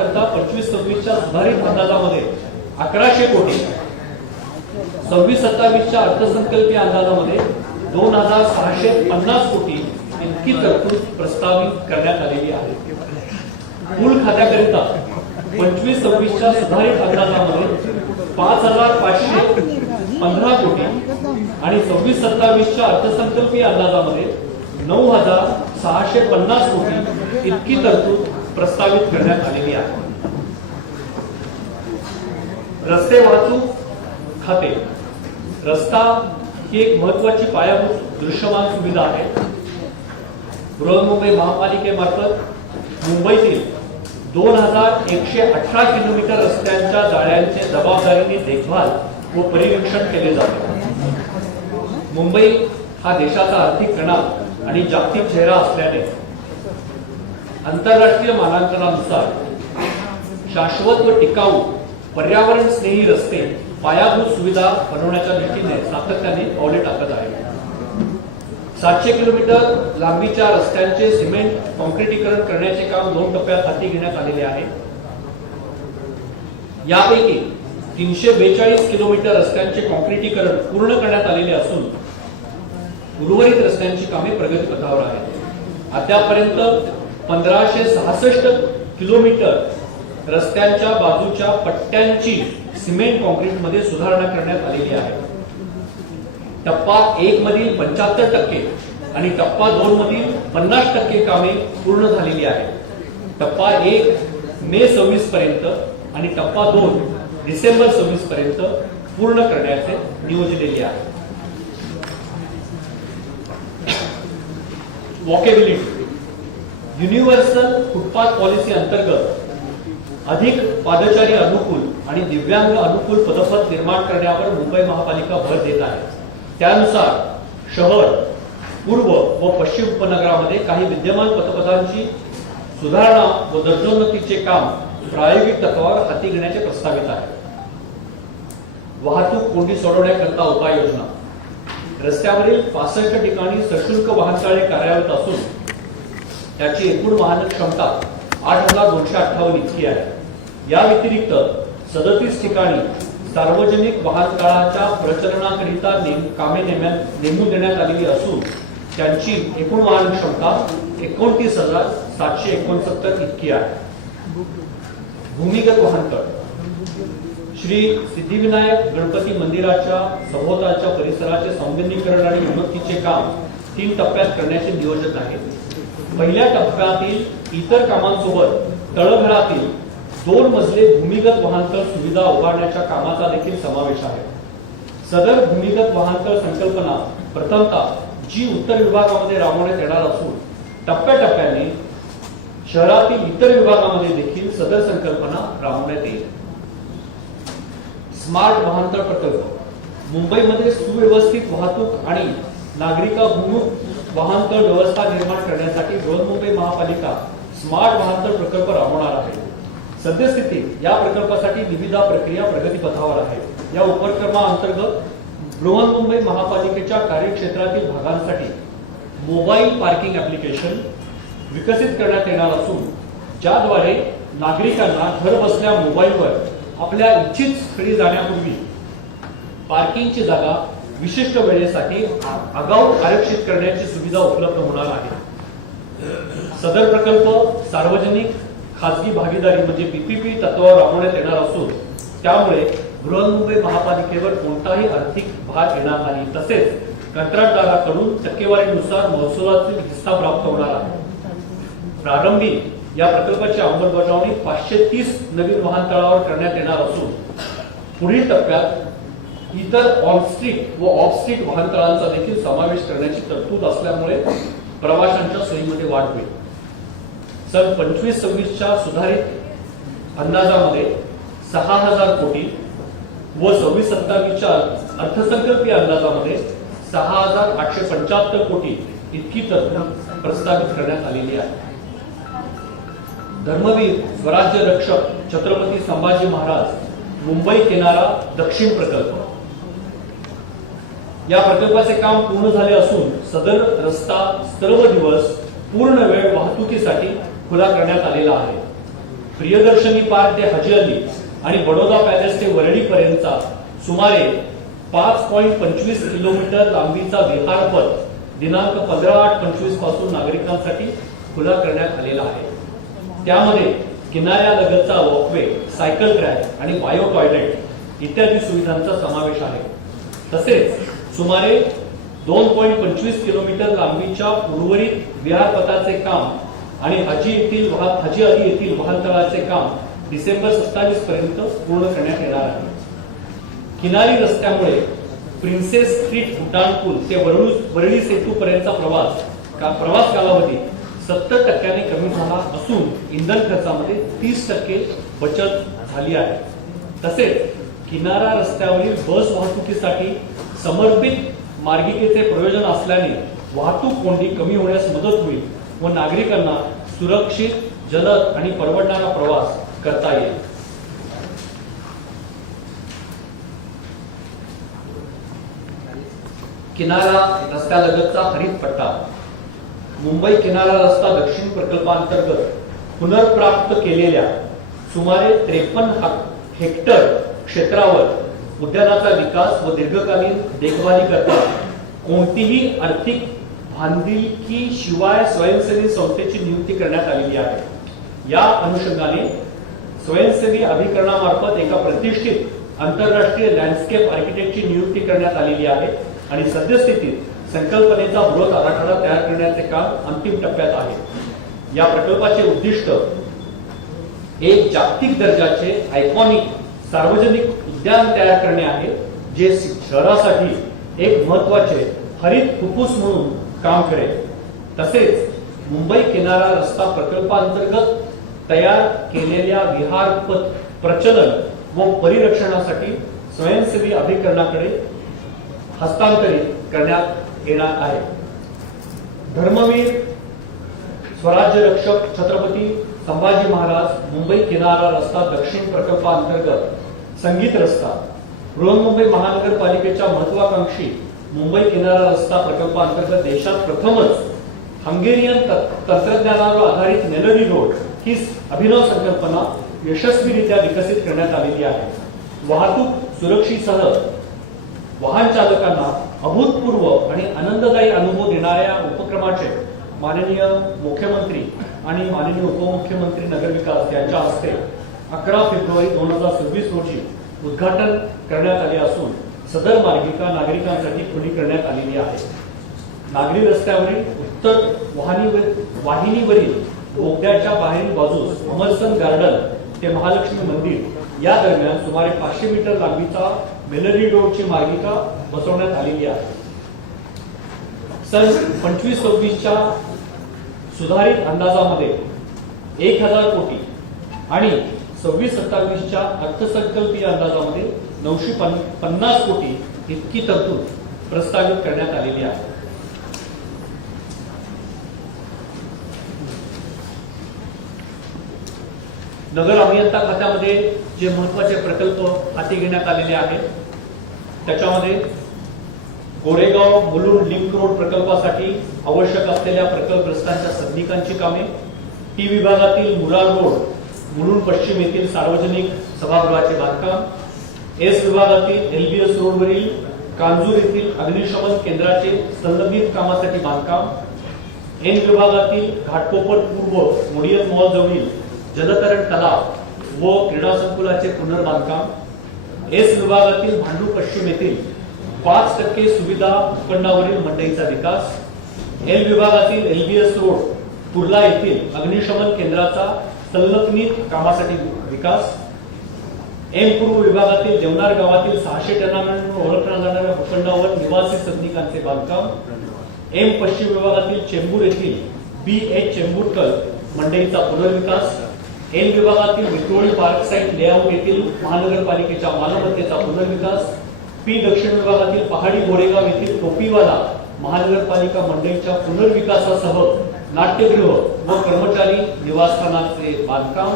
करता 25-26च्या सुधारित अंदाजामध्ये 1100 कोटी, 26-27च्या अर्थसंकल्पीय अंदाजामध्ये 2650 कोटी इतकी तरतूद प्रस्तावित करण्यात आलेली आहे. मूळ खात्याकरिता 25-26च्या सुधारित अंदाजामध्ये 5515 कोटी आणि 26-27च्या अर्थसंकल्पीय अंदाजामध्ये 9650 कोटी इतकी तरतूद प्रस्तावित करण्यात आलेली आहे. रस्ते वाहतूक खाते. रस्ता ही एक महत्वाची पायाभूत दृश्यमान सुविधा आहे. बृहन्मुंबई महापालिकेमार्फत मुंबईतील 2118 किलोमीटर रस्त्यांच्या जाळ्यांचे जबाबदारीने देखभाल व परिरक्षण केले जाते. मुंबई हा देशाचा आर्थिक कणा आणि जागतिक चेहरा असल्याने आंतरराष्ट्रीय मानांकनानुसार शाश्वत व टिकाऊ पर्यावरण स्नेही रस्ते पायाभूत सुविधा बनवण्याच्या दृष्टीने सातत्याने पावले टाकत आहे. 700 किलोमीटर लांबीच्या रस्त्यांचे सिमेंट कॉन्क्रिटीकरण करण्याचे काम 2 टप्प्यात हाती घेण्यात आलेले आहे. यापैकी 342 किलोमीटर रस्त्यांचे कॉन्क्रिटीकरण पूर्ण करण्यात आलेले असून उर्वरित रस्त्यांची कामे प्रगतीपथावर आहेत. अद्यापर्यंत 1566 किलोमीटर रस्त्यांच्या बाजूच्या पट्ट्यांची सिमेंट कॉन्क्रीटमध्ये सुधारणा करण्यात आलेली आहे. टप्पा 1 मधील 75% आणि टप्पा 2 मधील 50% कामे पूर्ण झालेली आहेत. टप्पा 1 मे 26 पर्यंत आणि टप्पा 2 डिसेंबर 26 पर्यंत पूर्ण करण्याचे नियोजलेले आहे. वॉकेबिलिटी. युनिव्हर्सल फुटपाथ पॉलिसी अंतर्गत अधिक पादचारी अनुकूल आणि दिव्यांग अनुकूल पदपथ निर्माण करण्यावर मुंबई महापालिका भर देत आहे. त्यानुसार शहर, पूर्व व पश्चिम उपनगरामध्ये काही विद्यमान पदपथांची सुधारणा व दर्जोन्नतीचे काम प्रायोगिक तत्वावर हाती घेण्याचे प्रस्तावित आहे. वाहतूक कोंडी सोडवण्याकरता उपाययोजना. रस्त्यावरील 65 ठिकाणी सशुल्क वाहनचाळे कार्यरत असून त्याची एकूण वाहन क्षमता 8258 इतकी आहे. या व्यतिरिक्त 37 ठिकाणी सार्वजनिक वाहनतळाच्या प्रचलनाकरिता कामे नेमून देण्यात आलेली असून त्यांची एकूण वाहन क्षमता 29,769 इतकी आहे. भूमिगत वाहनतळ. श्री सिद्धिविनायक गणपती मंदिराच्या सभोवतालच्या परिसराचे सौंदर्यीकरण आणि उन्नतीचे काम 3 टप्प्यात करण्याचे नियोजन आहे. पहिल्या टप्प्यातील इतर कामांसोबत तळघरातील 2 मजले भूमिगत वाहनतळ सुविधा उभारण्याच्या कामाचा देखील समावेश आहे. सदर भूमिगत वाहनतळ संकल्पना प्रथमतः जी उत्तर विभागामध्ये राबवण्यात येणार असून टप्प्याटप्प्याने शहरातील इतर विभागामध्ये देखील सदर संकल्पना राबवण्यात येईल. स्मार्ट वाहनतळ प्रकल्प. मुंबईमध्ये सुव्यवस्थित वाहतूक आणि नागरिकाभिमुख वाहनतळ व्यवस्था निर्माण करण्यासाठी बृहन्मुंबई महापालिका स्मार्ट वाहनतळ प्रकल्प राबवणार आहे. सद्यस्थितीत या प्रकल्पासाठी निविदा प्रक्रिया प्रगतीपथावर आहे. या उपक्रमाअंतर्गत बृहन्मुंबई महापालिकेच्या कार्यक्षेत्रातील भागांसाठी मोबाईल पार्किंग ऍप्लिकेशन विकसित करण्यात येणार असून ज्याद्वारे नागरिकांना घर बसल्या मोबाईलवर आपल्या इच्छित स्थळी जाण्यापूर्वी पार्किंगची जागा विशिष्ट वेळेसाठी आगाऊ आरक्षित करण्याची सुविधा उपलब्ध होणार आहे. सदर प्रकल्प सार्वजनिक खासगी भागीदारी म्हणजे पीपीपी तत्वावर राबवण्यात येणार असून त्यामुळे बृहन्मुंबई महापालिकेवर कोणताही आर्थिक भार येणार नाही. तसेच कंत्राटदाराकडून टक्केवारीनुसार महसुलातील हिस्सा प्राप्त होणार आहे. प्रारंभी या प्रकल्पाची अंमलबजावणी 530 नवीन वाहनतळावर करण्यात येणार असून पुढील टप्प्यात इतर ऑन स्ट्रीट व ऑफ स्ट्रीट वाहनतळांचा देखील समावेश करण्याची तरतूद असल्यामुळे प्रवाशांच्या सोयीमध्ये वाढ होईल. सन 25-26च्या सुधारित अंदाजामध्ये 6000 कोटी व 26-27च्या अर्थसंकल्पीय अंदाजामध्ये 6875 कोटी इतकी तरतूद प्रस्तावित करण्यात आलेली आहे. धर्मवीर स्वराज्य रक्षक छत्रपती संभाजी महाराज मुंबई किनारा दक्षिण प्रकल्प. या प्रकल्पाचे काम पूर्ण झाले असून सदर रस्ता सर्व दिवस पूर्ण वेळ वाहतुकीसाठी खुला करण्यात आलेला आहे. प्रियदर्शनी पार्क ते हजी अली आणि बडोदा पॅलेस ते वरळी पर्यंतचा सुमारे 5.25 किलोमीटर लांबीचा विहारपथ दिनांक 15/8/25 पासून नागरिकांसाठी खुला करण्यात आलेला आहे. त्यामध्ये किनाऱ्यालगतचा वॉकवे, सायकल ट्रॅक आणि बायो टॉयलेट इत्यादी सुविधांचा समावेश आहे. तसेच सुमारे 2.25 किलोमीटर लांबीच्या उर्वरित विहारपथाचे काम आणि हजी अली येथील वाहनतळाचे काम डिसेंबर 27 पर्यंत पूर्ण करण्यात येणार आहे. किनारी रस्त्यामुळे प्रिन्सेस स्ट्रीट उड्डाणपूल ते वरळी सेतू पर्यंतचा प्रवास कालावधी 70% कमी झाला असून इंधन खर्चामध्ये 30% बचत झाली आहे. तसेच किनारा रस्त्यावरील बस वाहतुकीसाठी समर्पित मार्गिकेचे प्रयोजन असल्याने वाहतूक कोंडी कमी होण्यास मदत होईल व नागरिकांना सुरक्षित, जलद आणि परवडणारा प्रवास करता येईल. किनारा रस्त्यालगतचा हरित पट्टा. मुंबई किनारा रस्ता दक्षिण प्रकल्पांतर्गत पुनर्प्राप्त केलेल्या सुमारे 53 हेक्टर क्षेत्रावर उद्यानाचा विकास व दीर्घकालीन देखभाली करता कोणतीही आर्थिक बांधिलकी शिवाय स्वयंसेवी संस्थेची नियुक्ती करण्यात आलेली आहे. या अनुषंगाने स्वयंसेवी अभिकरणामार्फत एका प्रतिष्ठित आंतरराष्ट्रीय लँडस्केप आर्किटेक्टची नियुक्ती करण्यात आलेली आहे आणि सद्यस्थितीत संकल्पनेचा बृहत आराखडा तयार करण्याचे काम अंतिम टप्प्यात आहे. या प्रकल्पाचे उद्दिष्ट एक जागतिक दर्जाचे आयकॉनिक सार्वजनिक उद्यान तयार करणे आहे, जे शहरासाठी एक महत्वाचे हरित फुफ्फुस म्हणून काम करेल. तसेच मुंबई किनारा रस्ता प्रकल्पांतर्गत तयार केलेल्या विहारपथ प्रचलन व परिरक्षणासाठी स्वयंसेवी अभिकरणाकडे हस्तांतरित करण्यात येणार आहे. धर्मवीर स्वराज्य रक्षक छत्रपती संभाजी महाराज मुंबई किनारा रस्ता दक्षिण प्रकल्पांतर्गत संगीत रस्ता, बृहन्मुंबई महानगरपालिकेच्या महत्वाकांक्षी मुंबई किनारा रस्ता प्रकल्पांतर्गत देशात प्रथमच हंगेरियन तंत्रज्ञानावर आधारित मेलडी रोड ही अभिनव संकल्पना यशस्वीरित्या विकसित करण्यात आलेली आहे. वाहतूक सुरक्षेसह वाहन चालकांना अभूतपूर्व आणि आनंददायी अनुभव देणाऱ्या उपक्रमाचे माननीय मुख्यमंत्री आणि माननीय उपमुख्यमंत्री नगरविकास यांच्या हस्ते 11 फेब्रुवारी 2026 रोजी उद्घाटन करण्यात आले असून सदर मार्गिका नागरिकांसाठी खुली करण्यात आलेली आहे. नागरी रस्त्यावरील उत्तर वाहिनीवरील बोगद्याच्या बाहेरील बाजूस अमरसन गार्डन ते महालक्ष्मी मंदिर या दरम्यान सुमारे 500 मीटर लांबीचा मेलरी रोडची मार्गिका बसवण्यात आलेली आहे. सन 25-26च्या सुधारित अंदाजामध्ये 1000 कोटी आणि 26-27च्या अर्थसंकल्पीय अंदाजामध्ये 950 कोटी इतकी तरतूद प्रस्तावित करण्यात आलेली आहे. नगर अभियंता खात्यामध्ये जे महत्वाचे प्रकल्प हाती घेण्यात आलेले आहेत त्याच्यामध्ये गोरेगाव मुलुंड लिंक रोड प्रकल्पासाठी आवश्यक असलेल्या प्रकल्पग्रस्तांच्या संधिकांची कामे, टी विभागातील मुरार रोड मुलुंड पश्चिम येथील सार्वजनिक सभागृहाचे बांधकाम, एस विभागातील एलबीएस रोडवरील कांजूर येथील अग्निशमन केंद्राचे संलग्नित कामासाठी बांधकाम, एन विभागातील घाटकोपर पूर्व मुडियत मॉल जवळील जलतरण तलाव व क्रीडा संकुलाचे पुनर्बांधकाम, एस विभागातील भांडू पश्चिम येथील 5% सुविधा भूखंडावरील मंडईचा विकास, एल विभागातील एलबीएस रोड कुर्ला येथील अग्निशमन केंद्राचा संलग्नित कामासाठी विकास, एम पूर्व विभागातील देवनार गावातील 600 टनांवर ओळखल्या जाणाऱ्या भूखंडावर निवासी संधिकांचे बांधकाम, एम पश्चिम विभागातील चेंबूर येथील BH चेंबूरकल मंडईचा पुनर्विकास, एन विभागातील विक्रोळी पार्क साइट लेआउट येथील महानगरपालिकेच्या मालमत्तेचा पुनर्विकास, पी दक्षिण विभागातील पहाडी गोरेगाव येथील टोपीवाला महानगरपालिका मंडईच्या पुनर्विकासासह नाट्यगृह व कर्मचारी निवासस्थानाचे बांधकाम,